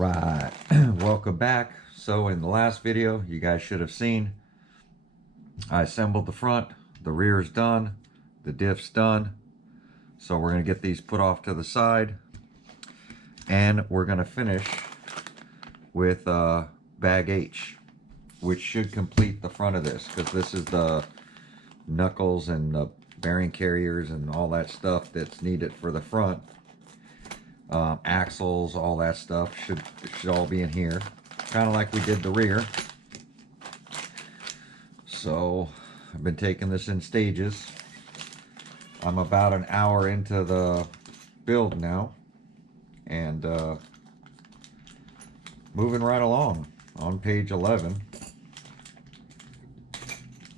Right, welcome back. So in the last video, you guys should have seen, I assembled the front, the rear is done, the diff's done. So we're gonna get these put off to the side, and we're gonna finish with bag H, which should complete the front of this, because this is the knuckles and the bearing carriers and all that stuff that's needed for the front. Axles, all that stuff should all be in here, kind of like we did the rear. So I've been taking this in stages. I'm about an hour into the build now, and moving right along on page 11.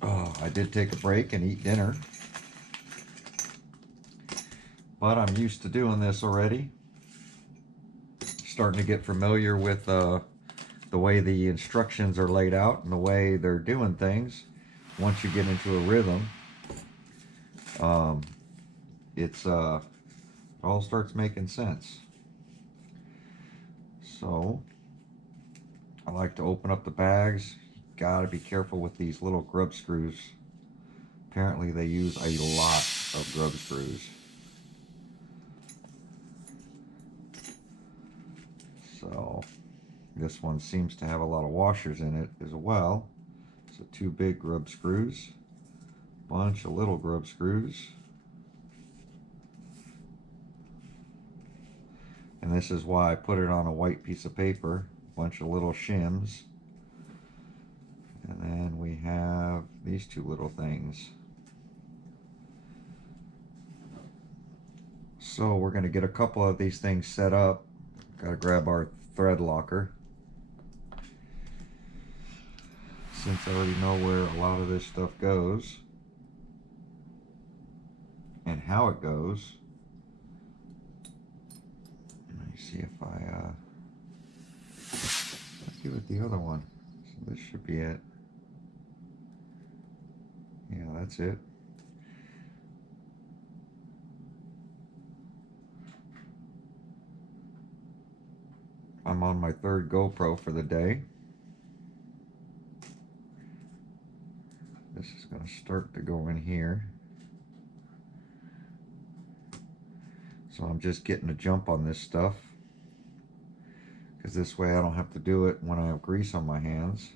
Oh, I did take a break and eat dinner, but I'm used to doing this already. Starting to get familiar with the way the instructions are laid out and the way they're doing things. Once you get into a rhythm, it all starts making sense. So I like to open up the bags. Gotta be careful with these little grub screws. Apparently they use a lot of grub screws. So this one seems to have a lot of washers in it as well. So 2 big grub screws, bunch of little grub screws. And this is why I put it on a white piece of paper, bunch of little shims. And then we have these 2 little things. So we're going to get a couple of these things set up. Got to grab our thread locker. Since I already know where a lot of this stuff goes and how it goes. Let me see if let's see what the other one. So this should be it. Yeah, that's it. I'm on my 3rd GoPro for the day. This is going to start to go in here. So I'm just getting a jump on this stuff, because this way I don't have to do it when I have grease on my hands.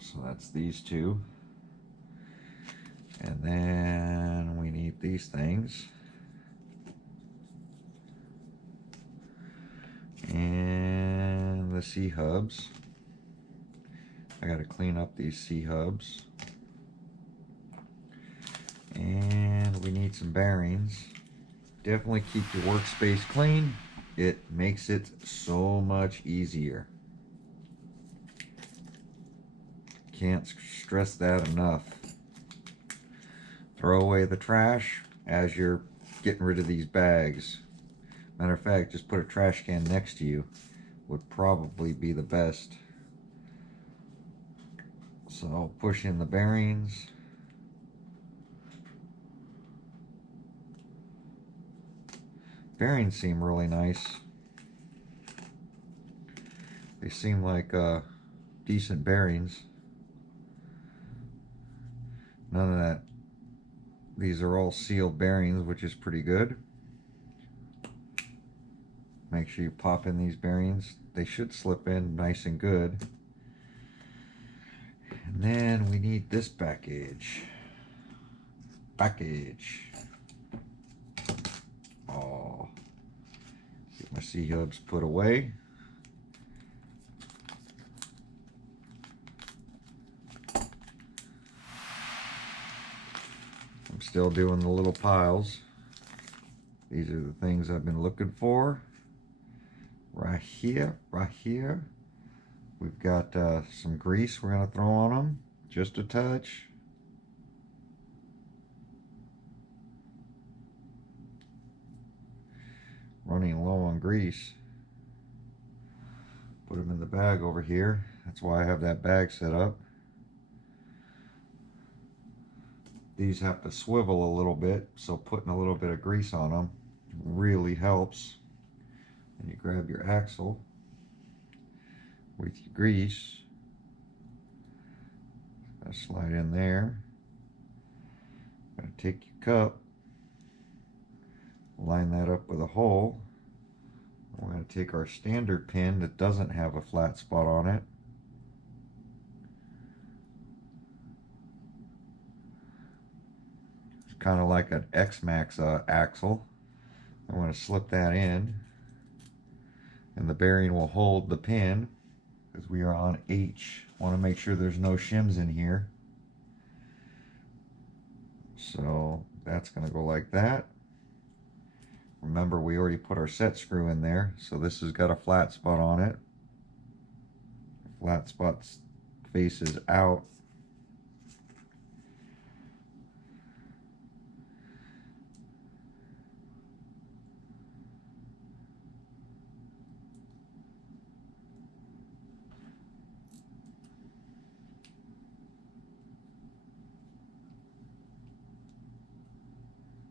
So that's these 2. And then we need these things. And the C-hubs. I gotta clean up these C-hubs. And we need some bearings. Definitely keep your workspace clean. It makes it so much easier. Can't stress that enough. Throw away the trash as you're getting rid of these bags. Matter of fact, just put a trash can next to you would probably be the best. So push in the bearings. Bearings seem really nice. They seem like decent bearings. None of that. These are all sealed bearings, which is pretty good. Make sure you pop in these bearings. They should slip in nice and good. And then we need this package. Oh, get my C-hubs put away. I'm still doing the little piles. These are the things I've been looking for. Right here, right here. We've got some grease we're going to throw on them, just a touch. Running low on grease. Put them in the bag over here. That's why I have that bag set up. These have to swivel a little bit, so putting a little bit of grease on them really helps. And you grab your axle with your grease, slide in there. Gonna take your cup, line that up with a hole. We're going to take our standard pin that doesn't have a flat spot on it. It's kind of like an X-Max axle. I'm going to slip that in, and the bearing will hold the pin because we are on H. Want to make sure there's no shims in here. So that's going to go like that. Remember, we already put our set screw in there, so this has got a flat spot on it. Flat spot faces out.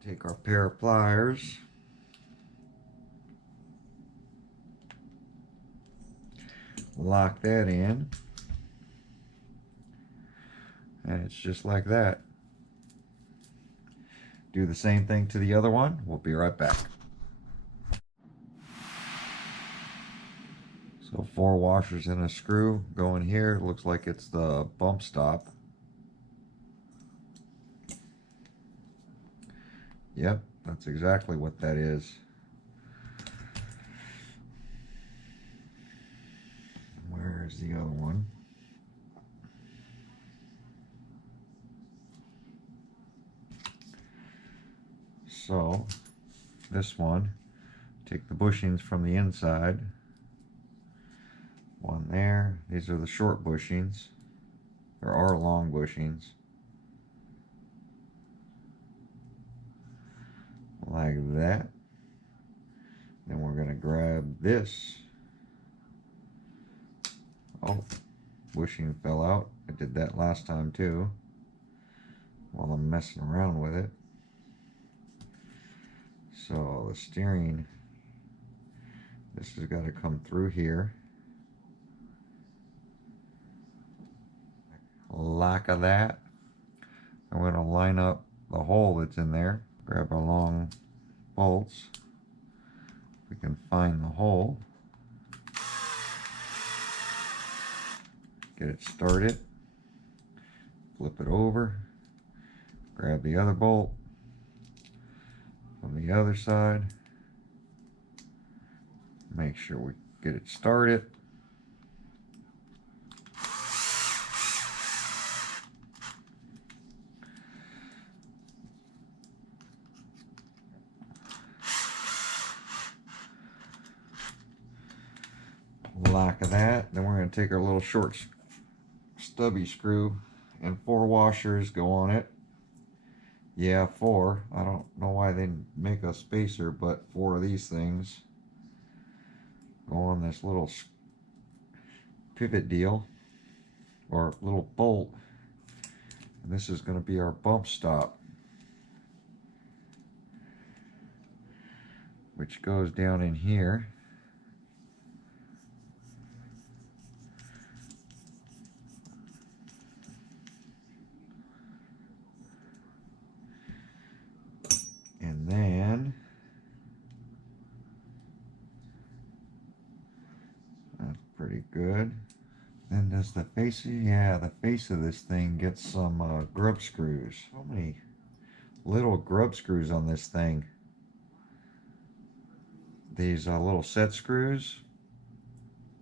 Take our pair of pliers. Lock that in, and it's just like that. Do the same thing to the other one. We'll be right back. So 4 washers and a screw going here. It looks like it's the bump stop. Yep, that's exactly what that is. Where's the other one? So this one, take the bushings from the inside. One there. These are the short bushings. There are long bushings. Like that. Then we're going to grab this. Oh, bushing fell out. I did that last time too, while I'm messing around with it. So the steering, this has got to come through here. Like that. I'm going to line up the hole that's in there. Grab our long bolts. We can find the hole. Get it started. Flip it over. Grab the other bolt from the other side. Make sure we get it started. Like that. Then we're going to take our little short stubby screw and 4 washers go on it. Yeah, 4. I don't know why they didn't make a spacer, but 4 of these things go on this little pivot deal or little bolt. And this is going to be our bump stop, which goes down in here. And then that's pretty good. Then does the face, yeah, the face of this thing gets some grub screws. So many little grub screws on this thing. These little set screws,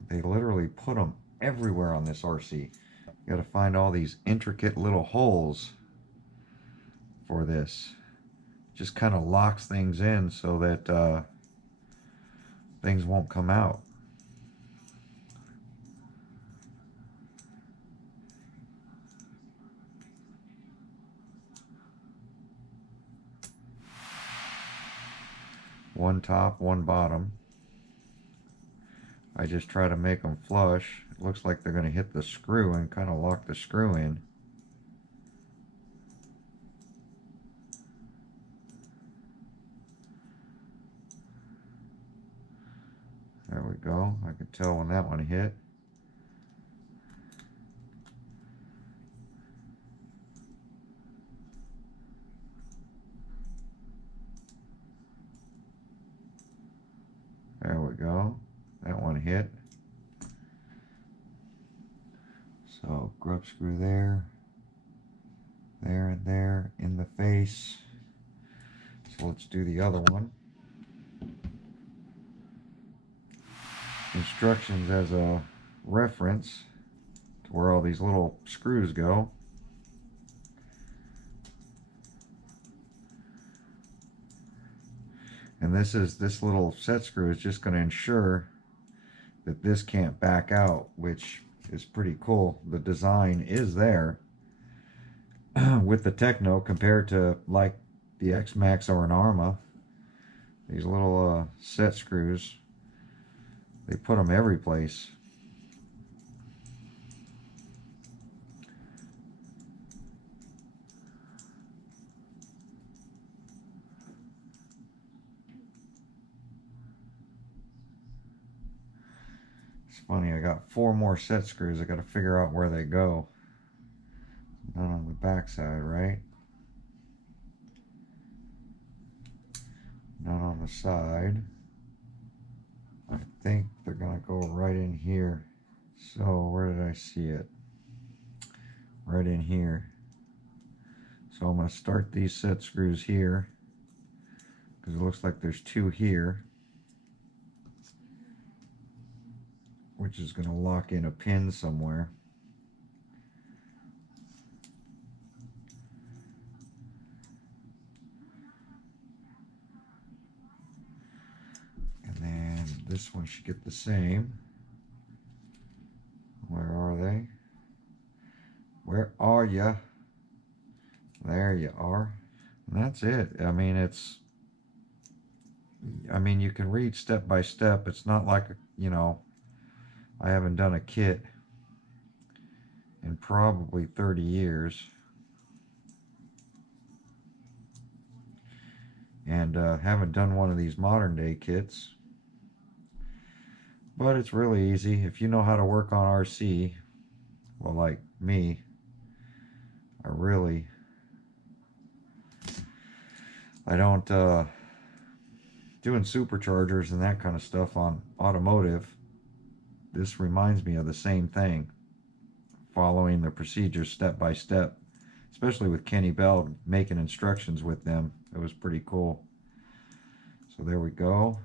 they literally put them everywhere on this RC. You gotta find all these intricate little holes for this. Just kind of locks things in so that things won't come out. One top, one bottom. I just try to make them flush. It looks like they're going to hit the screw and kind of lock the screw in. There we go. I can tell when that one hit. There we go. That one hit. So grub screw there, there and there in the face. So let's do the other one. Instructions as a reference to where all these little screws go. And this little set screw is just going to ensure that this can't back out, which is pretty cool. The design is there with the Tekno compared to like the X-Max or an Arma. These little set screws, they put them every place. It's funny, I got 4 more set screws. I got to figure out where they go. None on the back side, right? None on the side. I think they're gonna go right in here. So where did I see it? Right in here. So I'm gonna start these set screws here because it looks like there's 2 here, which is gonna lock in a pin somewhere. This one should get the same. Where are they? Where are ya? There you are. And that's it. I mean, you can read step by step. It's not like, you know, I haven't done a kit in probably 30 years. And haven't done one of these modern day kits. But it's really easy. If you know how to work on RC, well, like me, I don't, doing superchargers and that kind of stuff on automotive, this reminds me of the same thing. Following the procedures step by step, especially with Kenny Bell, making instructions with them. It was pretty cool. So there we go.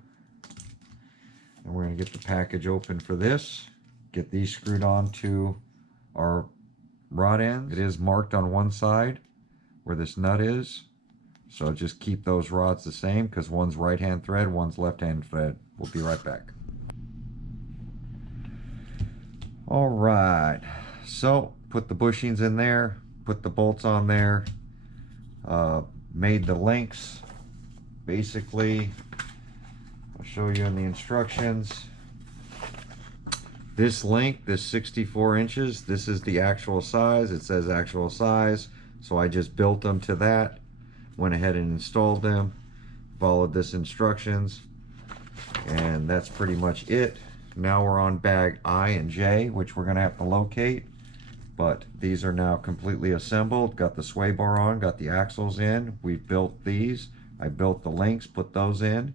And we're going to get the package open for this. Get these screwed on to our rod ends. It is marked on one side where this nut is. So just keep those rods the same because one's right hand thread, one's left hand thread. We'll be right back. All right. So put the bushings in there, put the bolts on there, made the links. Basically, I'll show you in the instructions. This link, this 64 inches, this is the actual size. It says actual size. So I just built them to that. Went ahead and installed them. Followed this instructions. And that's pretty much it. Now we're on bag I and J, which we're going to have to locate. But these are now completely assembled. Got the sway bar on, got the axles in. We built these. I built the links, put those in.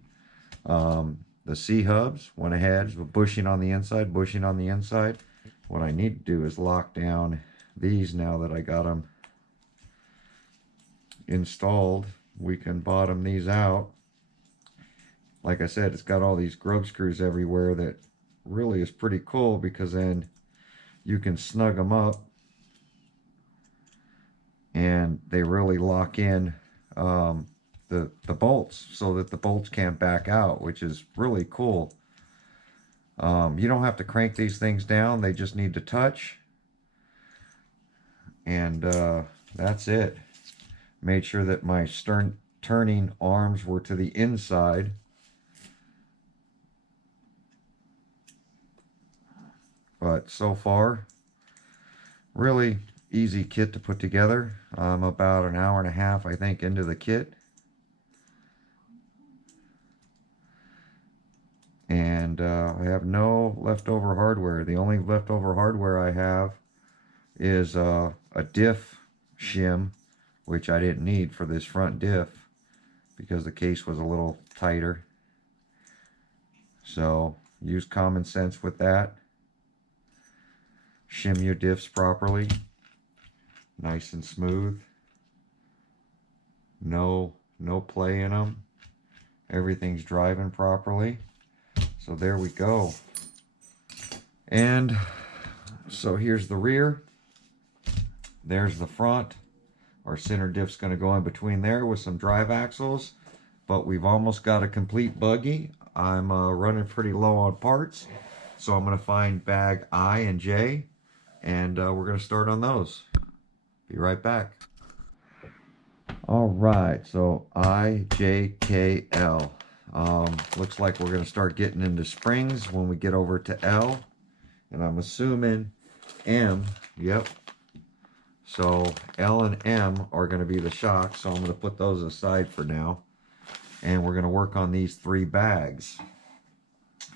The C-hubs, went ahead with bushing on the inside, bushing on the inside. What I need to do is lock down these now that I got them installed. We can bottom these out. Like I said, it's got all these grub screws everywhere that really is pretty cool because then you can snug them up and they really lock in the bolts so that the bolts can't back out, which is really cool. You don't have to crank these things down, they just need to touch. And that's it. Made sure that my stern turning arms were to the inside. But so far, really easy kit to put together. I'm about an hour and a half, I think, into the kit. And And I have no leftover hardware. The only leftover hardware I have is a diff shim, which I didn't need for this front diff because the case was a little tighter. So use common sense with that. Shim your diffs properly, nice and smooth. No play in them. Everything's driving properly. So there we go. And so here's the rear. There's the front. Our center diff's going to go in between there with some drive axles. But we've almost got a complete buggy. I'm running pretty low on parts. So I'm going to find bag I and J. And we're going to start on those. Be right back. Alright, so I, J, K, L. Looks like we're going to start getting into springs when we get over to L. And I'm assuming M, yep. So L and M are going to be the shocks, so I'm going to put those aside for now. And we're going to work on these 3 bags.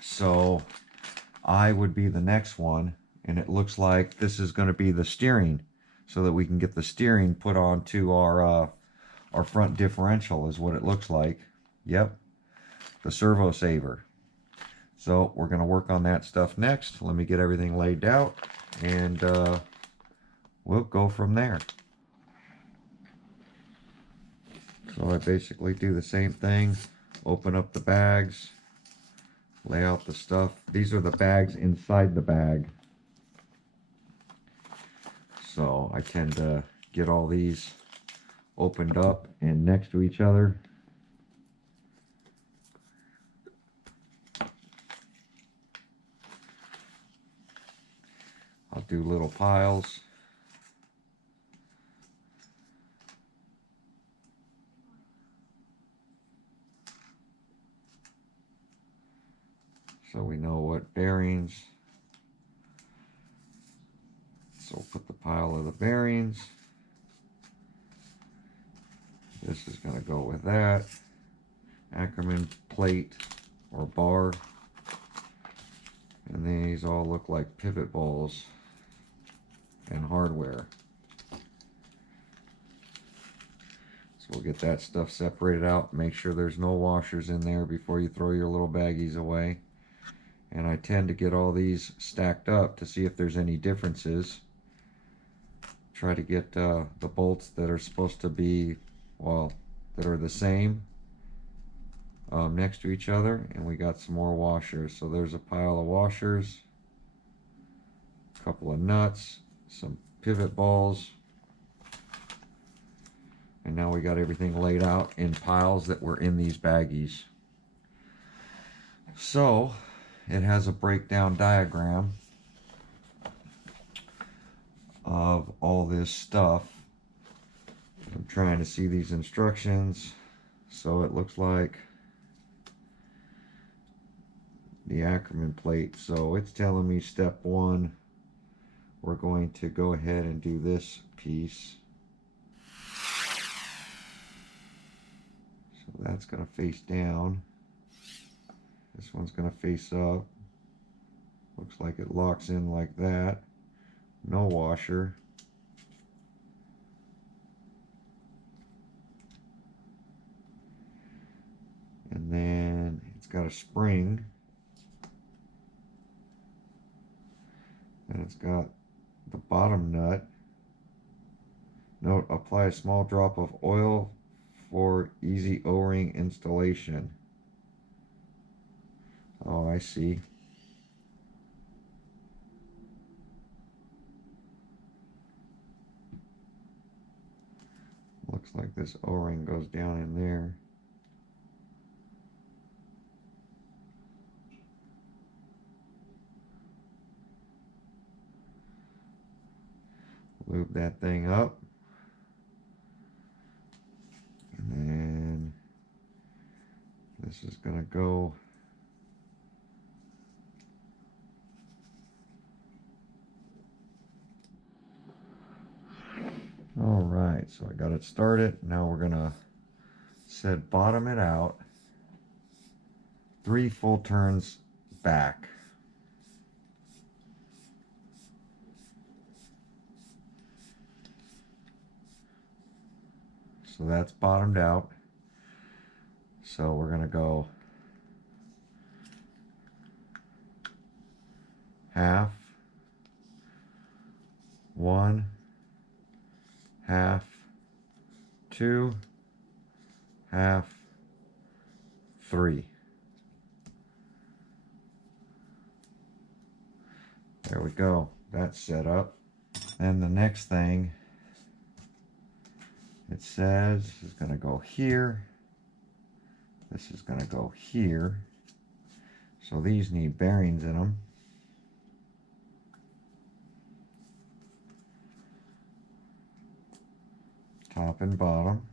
So I would be the next one, and it looks like this is going to be the steering, so that we can get the steering put onto our front differential is what it looks like. Yep, the servo saver. So we're going to work on that stuff next. Let me get everything laid out, and we'll go from there. So I basically do the same thing. Open up the bags, lay out the stuff. These are the bags inside the bag. So I tend to get all these opened up and next to each other. I'll do little piles. So we know what bearings. So we'll put the pile of the bearings. This is going to go with that. Ackerman plate or bar. And these all look like pivot balls and hardware. So we'll get that stuff separated out. Make sure there's no washers in there before you throw your little baggies away. And I tend to get all these stacked up to see if there's any differences. Try to get the bolts that are supposed to be, well, that are the same next to each other. And we got some more washers. So there's a pile of washers, a couple of nuts, some pivot balls. And now we got everything laid out in piles that were in these baggies. So it has a breakdown diagram of all this stuff. I'm trying to see these instructions. So it looks like the Ackerman plate. So it's telling me step 1, we're going to go ahead and do this piece. So that's going to face down. This one's going to face up. Looks like it locks in like that. No washer. And then it's got a spring. And it's got the bottom nut. Note, apply a small drop of oil for easy O-ring installation. Oh, I see. Looks like this O-ring goes down in there. Lube that thing up. And then this is going to go Alright, so I got it started. Now we're gonna set bottom it out. 3 full turns back. So that's bottomed out. So we're going to go half, 1, half, 2, half, 3. There we go. That's set up. Then the next thing, it says is going to go here. This is going to go here. So these need bearings in them. Top and bottom.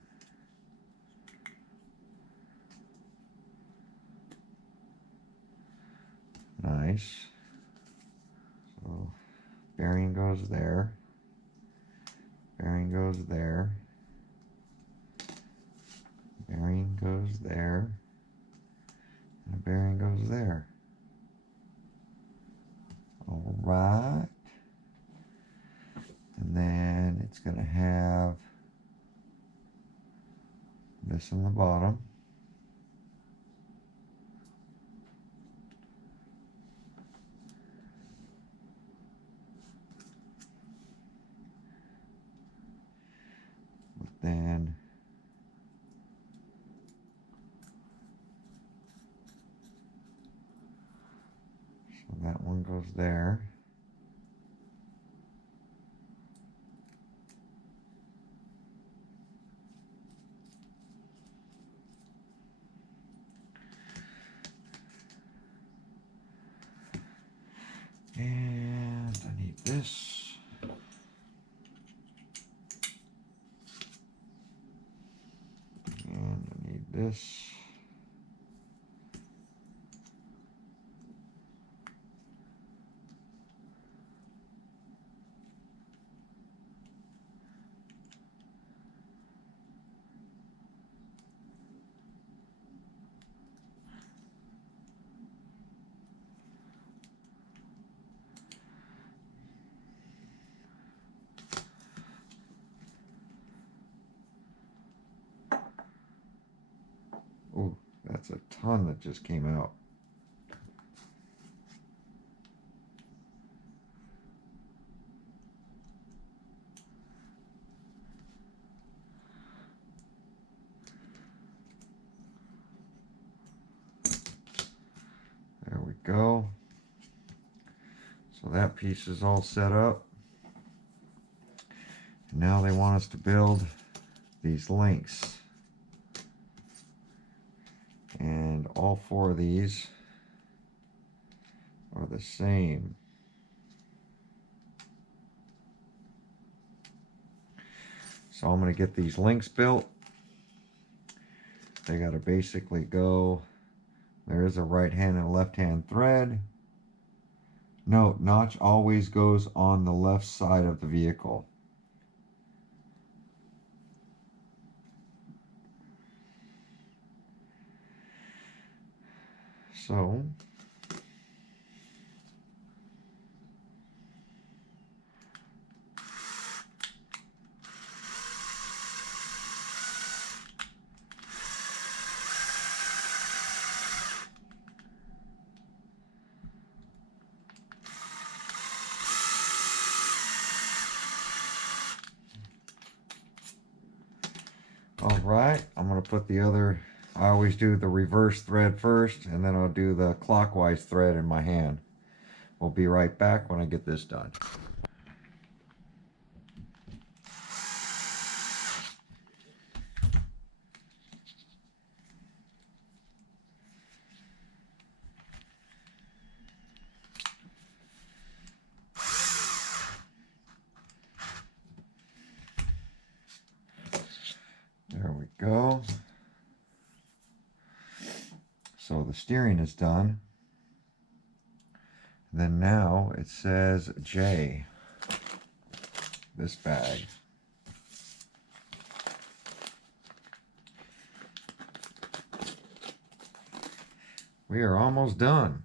Nice. So bearing goes there. Bearing goes there. Bearing goes there. And a bearing goes there. All right. And then it's going to have this in the bottom. But then so that one goes there. And I need this. And I need this. Oh, that's a ton that just came out. There we go. So that piece is all set up. Now they want us to build these links. And all 4 of these are the same. So I'm going to get these links built. They got to basically go, there is a right hand and left hand thread. Note, notch always goes on the left side of the vehicle. So all right, I'm going to put the other, I always do the reverse thread first, and then I'll do the clockwise thread in my hand. We'll be right back when I get this done. There we go. So the steering is done. Then now it says J, this bag. We are almost done.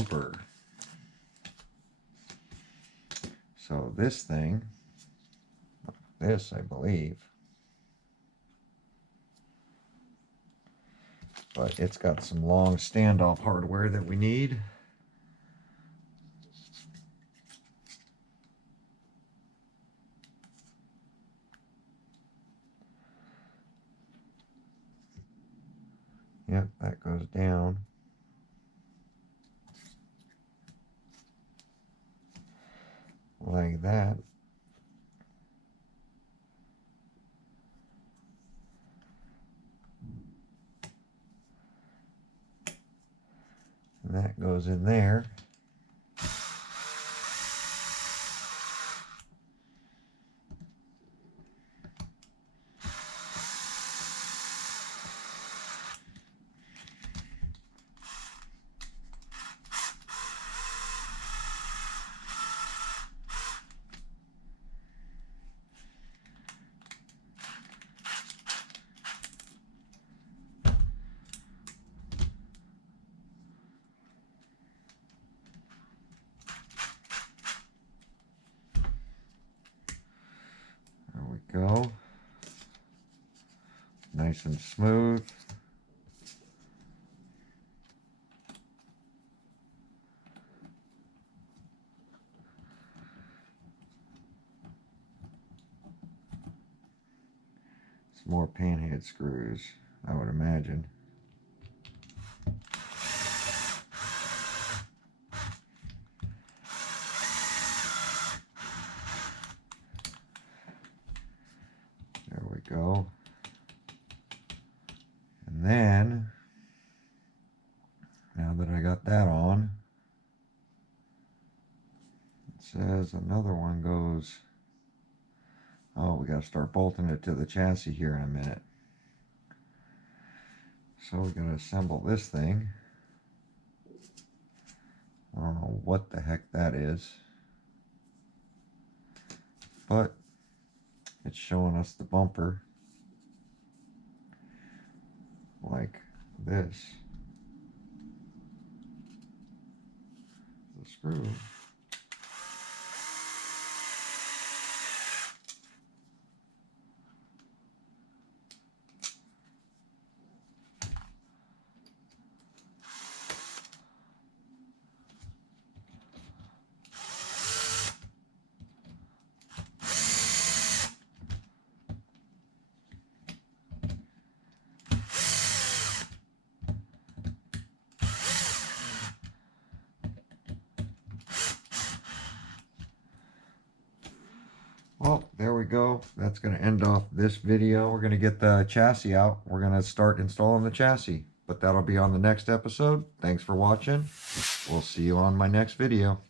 bumper. So this thing, this I believe, but it's got some long standoff hardware that we need. Yep, that goes down. Like that. And that goes in there. There we go. Nice and smooth. Some more panhead screws, I would imagine. There we go. And then, now that I got that on, it says another one goes, oh, we got to start bolting it to the chassis here in a minute. So we got to assemble this thing. I don't know what the heck that is, but it's showing us the bumper like this. The screw. Well, there we go. That's going to end off this video. We're going to get the chassis out. We're going to start installing the chassis, but that'll be on the next episode. Thanks for watching. We'll see you on my next video.